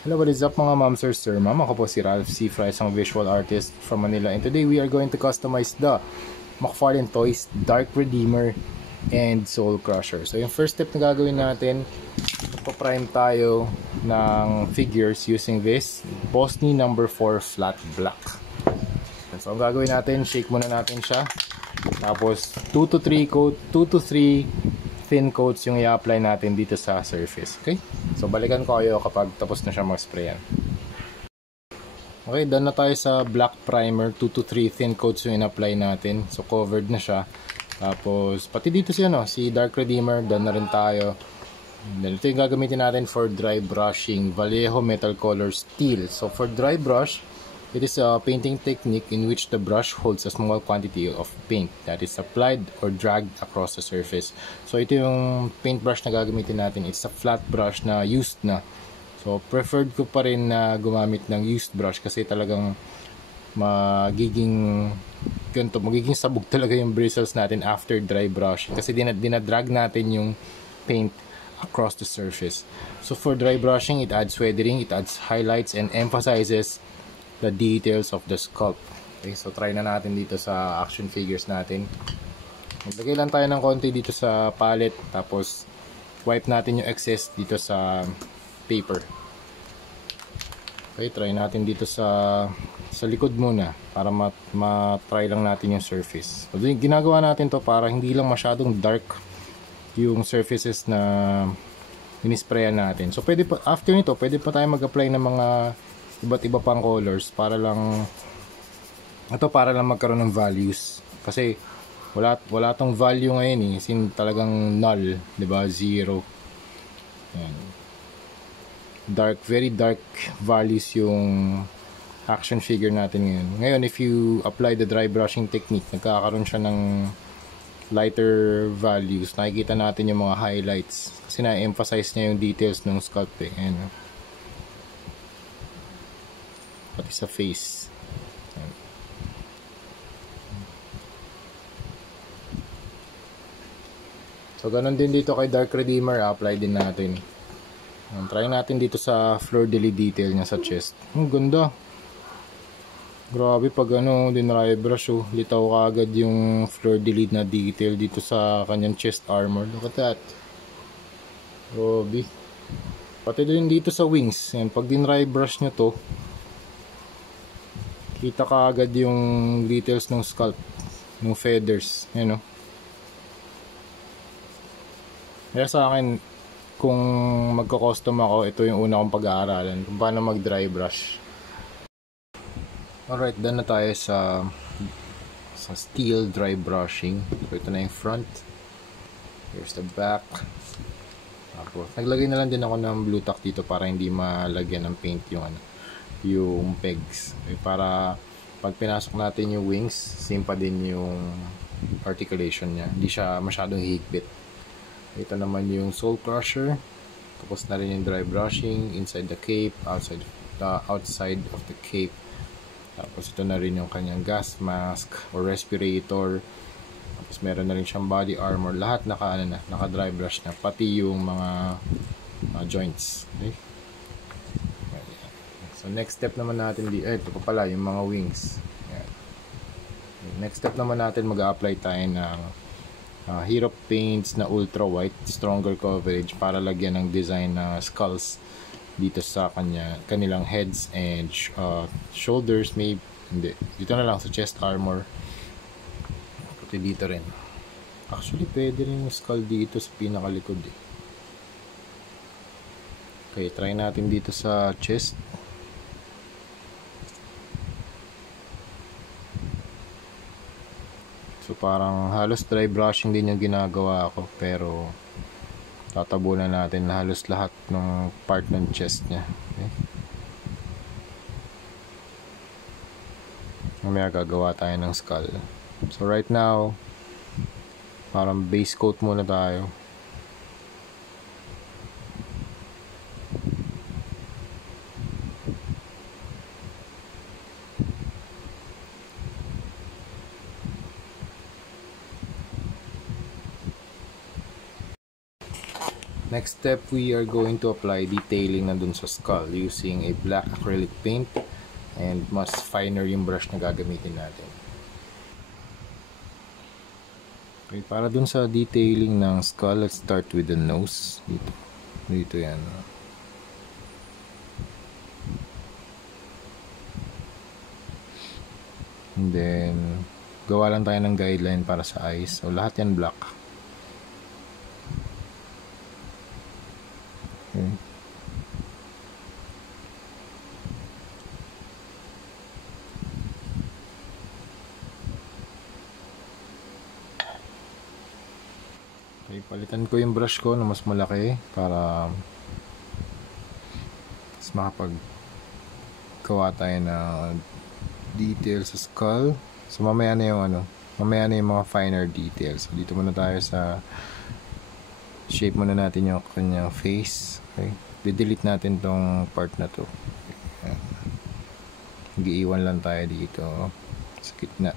Hello, what is up mga ma'am, sir, ma'am? Ako po si Ralph C. Fry, isang visual artist from Manila. And today we are going to customize the McFarlane Toys Dark Redeemer and Soul Crusher. So yung first step na gagawin natin, magpa-prime tayo ng figures using this Bosny number 4 flat black. So ang gagawin natin, shake muna natin siya. Tapos 2 to 3 thin coats yung i-apply natin dito sa surface. Okay? So balikan ko kayo kapag tapos na siya mag-sprayan. Okay, done na tayo sa black primer. 2 to 3 thin coats yung in-apply natin. So covered na siya. Tapos pati dito si Dark Redeemer, done na rin tayo. Then ito yung gagamitin natin for dry brushing, Vallejo Metal Color Steel. So for dry brush, it is a painting technique in which the brush holds a small quantity of paint that is applied or dragged across the surface. So ito yung paintbrush na gagamitin natin. It's a flat brush na used na. So preferred ko pa rin na gumamit ng used brush kasi talagang magiging sabog talaga yung bristles natin after dry brush kasi dinadrag natin yung paint across the surface. So for dry brushing, it adds weathering, it adds highlights and emphasizes the details of the sculpt. Okay, so try na natin dito sa action figures natin. Maglagay lang tayo ng konti dito sa palette, tapos wipe natin yung excess dito sa paper. Okay, try natin dito sa likod muna para ma-try lang natin yung surface. So, ginagawa natin to para hindi lang masyadong dark yung surfaces na inisprayan natin. So pwede pa, after nito, pwede pa tayo mag-apply ng mga iba't iba pang colors para lang magkaroon ng values kasi wala tong value ngayon sin talagang null, 'di ba? Zero. Ayan. Very dark values yung action figure natin ngayon. If you apply the dry brushing technique, nagkakaroon siya ng lighter values. Nakikita natin yung mga highlights kasi na-emphasize niya yung details ng sculpt and pati sa face. So ganun din dito kay Dark Redeemer, apply din natin. Try natin dito sa fleur-de-lis detail niya sa chest. Ang ganda. Grabe pag dinry brush, litaw kaagad yung fleur-de-lis na detail dito sa kanyang chest armor. Look at that. Grabe. Pati din dito sa wings. Yan, pag dinry brush nyo to, kita ka agad yung details ng sculpt, ng feathers, Kaya sa akin, kung magko-custom ako, ito yung una kong pag-aaralan kung paano mag-dry brush. Alright, done na tayo sa steel dry brushing. So ito na yung front. Here's the back. Tapos, naglagay na lang din ako ng blue tack dito para hindi malagyan ng paint yung pegs, para pag pinasok natin yung wings, same pa din yung articulation niya, hindi siya masyadong higpit. Ito naman yung Soul Crusher, tapos na rin yung dry brushing inside the cape, outside of the cape. Tapos ito na rin yung kanyang gas mask or respirator. Tapos meron na rin siyang body armor, lahat naka dry brush na, pati yung mga joints. Okay? So next step naman natin ito pa pala yung mga wings. Ayan. Next step naman natin, mag-a-apply tayo ng Hero Paints na ultra white, stronger coverage para lagyan ng design na skulls dito sa kanilang heads and shoulders. Dito na lang sa chest armor. Pati dito rin. Actually pwede rin yung skull dito sa pinakalikod Okay, try natin dito sa chest. So parang halos dry brushing din yung ginagawa ko, pero tatabunan natin halos lahat ng part ng chest niya. Okay? Mamaya gagawa tayo ng skull. So right now, parang base coat muna tayo. Next step, we are going to apply detailing na dun sa skull using a black acrylic paint, and mas finer yung brush na gagamitin natin. Okay, para dun sa detailing ng skull, let's start with the nose. Dito yan. And then, gawa lang tayo ng guideline para sa eyes. So, lahat yan black. Okay. Okay, palitan ko yung brush ko na mas malaki para mas makapag-gawa tayo na details sa skull. So mamaya na yung mga finer details. So dito muna tayo sa shape muna natin yung kanyang face. Okay, i-delete natin tong part na to. Mag-iiwan lang tayo dito sa gitna.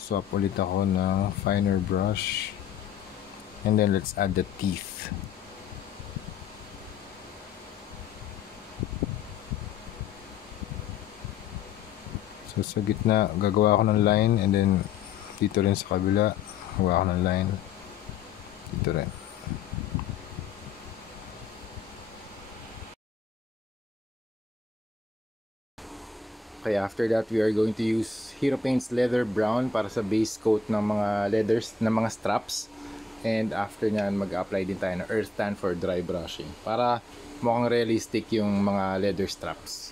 Swap ulit ako ng finer brush, and then let's add the teeth. So sa gitna, gagawa ako ng line, and then dito rin sa kabila, gagawa ako ng line. Dito rin. Okay, after that, we are going to use Hero Paints Leather Brown para sa base coat ng mga leathers, ng mga straps. And after nyan, mag-apply din tayo ng earth tan for dry brushing para mukhang realistic yung mga leather straps.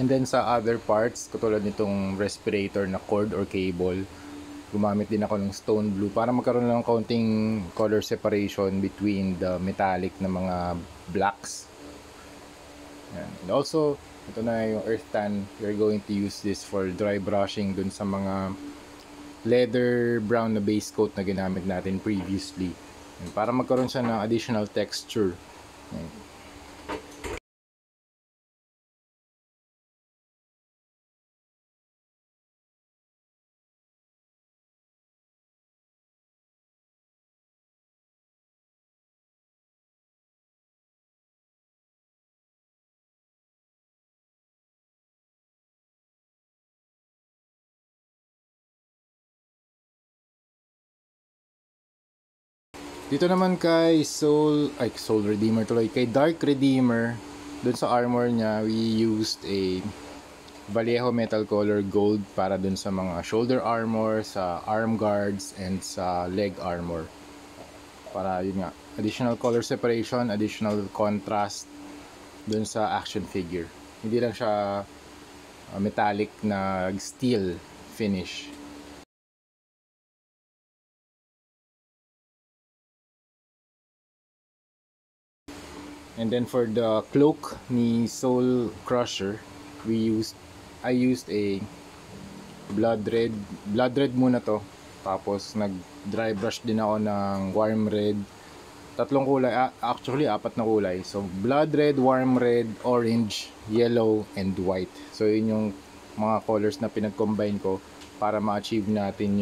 And then sa other parts, katulad nitong respirator na cord or cable, gumamit din ako ng stone blue para magkaroon ng kaunting color separation between the metallic na mga blacks. And also, ito na yung earth tan. We're going to use this for dry brushing dun sa mga leather brown na base coat na ginamit natin previously. And para magkaroon siya ng additional texture. And dito naman kay Soul Redeemer tuloy, kay Dark Redeemer, dun sa armor niya, we used a Vallejo metal color gold para dun sa mga shoulder armor, sa arm guards, and sa leg armor. Para yun nga, additional color separation, additional contrast dun sa action figure. Hindi lang siya metallic na steel finish. And then for the cloak ni Soul Crusher, I used a blood red muna to. Tapos nag dry brush din ako ng warm red. Tatlong kulay, actually apat na kulay. So blood red, warm red, orange, yellow, and white. So yun yung mga colors na pinag-combine ko para ma-achieve natin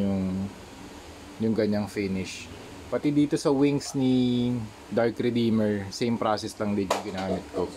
yung ganyang finish. Pati dito sa wings ni Dark Redeemer, same process lang din yung ginamit ko.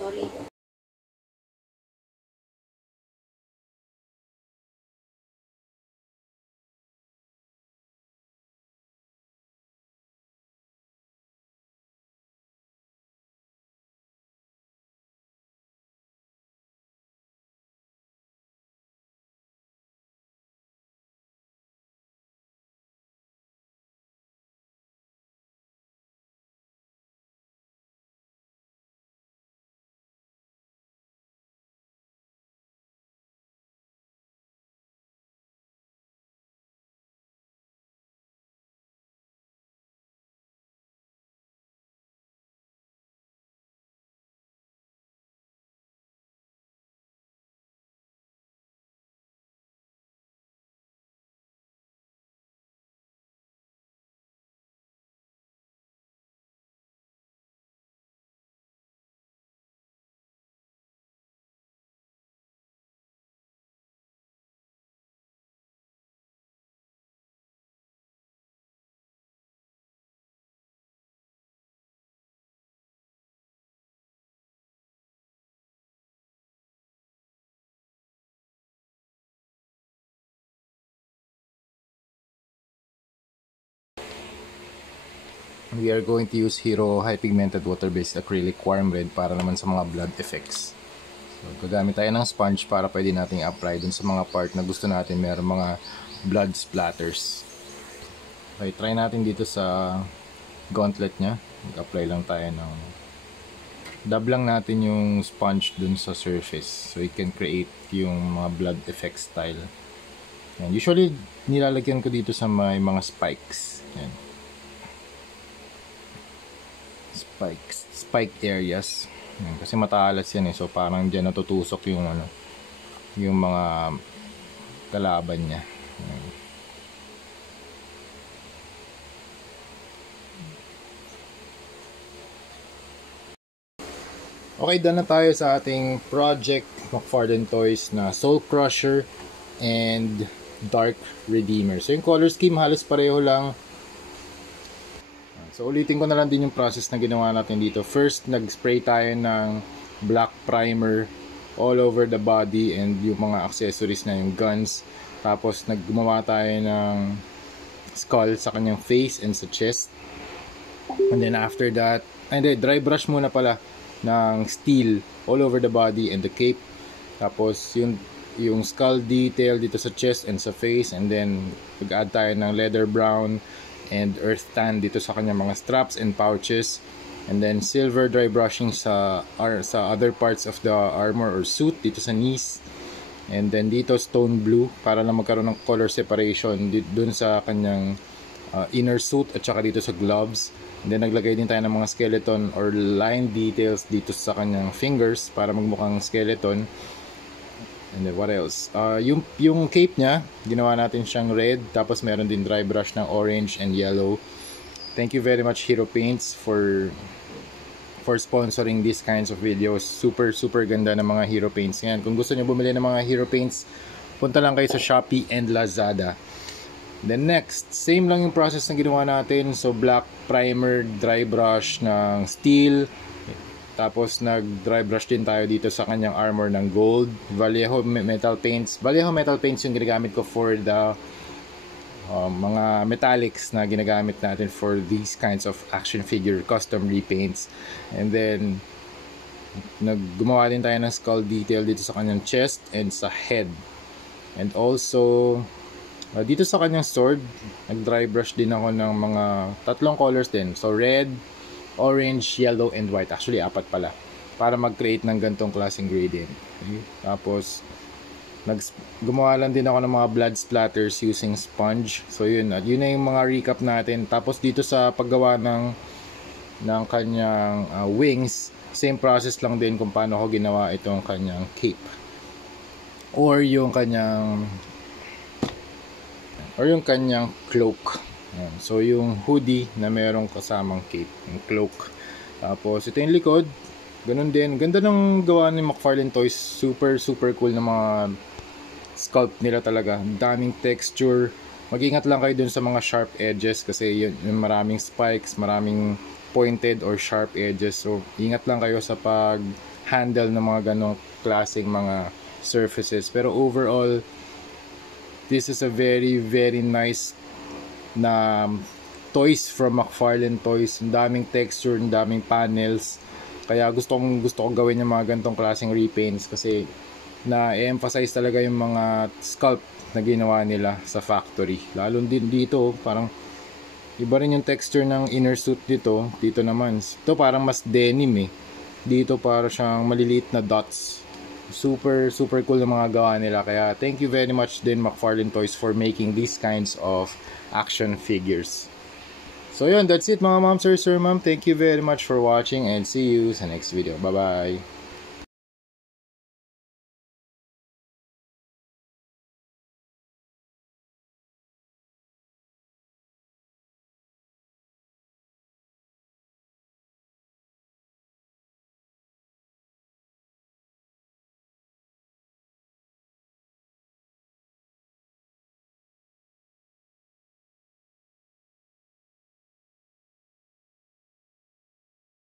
we are going to use Hero High Pigmented Water-Based Acrylic Warm Red para naman sa mga blood effects. So, gagamit tayo ng sponge para pwede nating apply dun sa mga part na gusto natin meron mga blood splatters. Okay, try natin dito sa gauntlet nya. Mag-apply lang tayo ng dab lang natin yung sponge dun sa surface so it can create yung mga blood effect style. Yan. Usually nilalagyan ko dito sa may mga spikes. Yan. Spike areas. Yan. Kasi matalas yan eh. So parang diyan natutusok yung ano, yung mga kalaban niya. Yan. Okay, done na tayo sa ating project McFarlane Toys na Soul Crusher and Dark Redeemer. So yung color scheme halos pareho lang. So ulitin ko na lang din yung process na ginawa natin dito. First, nag-spray tayo ng black primer all over the body and yung mga accessories na yung guns. Tapos naggumawa tayo ng skull sa kanyang face and sa chest. And then after that, and then dry brush muna pala ng steel all over the body and the cape. Tapos yung skull detail dito sa chest and sa face, and then nag-add tayo ng leather brown and earth tan dito sa kanyang mga straps and pouches, and then silver dry brushing sa other parts of the armor or suit dito sa knees, and then dito stone blue para lang magkaroon ng color separation dun sa kanyang inner suit at saka dito sa gloves. And then naglagay din tayo ng mga skeleton or line details dito sa kanyang fingers para magmukhang skeleton. And then what else? Yung cape niya, ginawa natin siyang red, tapos meron din dry brush ng orange and yellow. Thank you very much Hero Paints for sponsoring these kinds of videos. Super ganda ng mga Hero Paints. Ngayon, kung gusto niyo bumili ng mga Hero Paints, punta lang kayo sa Shopee and Lazada. Then next, same lang yung process na ginawa natin. So black primer, dry brush ng steel. Tapos nag-dry brush din tayo dito sa kanyang armor ng gold. Vallejo metal paints. Vallejo metal paints yung ginagamit ko for the mga metallics na ginagamit natin for these kinds of action figure custom repaints. And then gumawa din tayo ng skull detail dito sa kanyang chest and sa head. And also dito sa kanyang sword, nag-dry brush din ako ng mga tatlong colors din. So red, orange, yellow, and white. Actually, 4 pala. Para mag-create ng gantong klaseng gradient. Okay? Tapos, gumawa lang din ako ng mga blood splatters using sponge. So yun, at yun na yung mga recap natin. Tapos dito sa paggawa ng kanyang wings, same process lang din kung paano ko ginawa itong kanyang cape. Or yung kanyang cloak. Ayan. So yung hoodie na merong kasamang cape, yung cloak. Tapos ito yung likod, ganun din. Ganda ng gawa ni McFarlane Toys. Super cool na mga sculpt nila talaga. Daming texture. Mag-ingat lang kayo dun sa mga sharp edges kasi yung maraming spikes, maraming pointed or sharp edges. So ingat lang kayo sa pag-handle ng mga ganong klaseng mga surfaces. Pero overall, this is a very nice na toys from McFarlane Toys. Ang daming texture, ang daming panels. Kaya gusto kong gawin yung mga ganitong klaseng repaints kasi na-emphasize talaga yung mga sculpt na ginawa nila sa factory. Lalo din dito, parang iba rin yung texture ng inner suit dito. Dito naman, ito parang mas denim eh. Dito para siyang maliliit na dots. Super cool na mga gawa nila. Kaya thank you very much din McFarlane Toys for making these kinds of action figures. So yun, that's it mga ma'am, sir, ma'am. Thank you very much for watching and see you sa next video. Bye bye.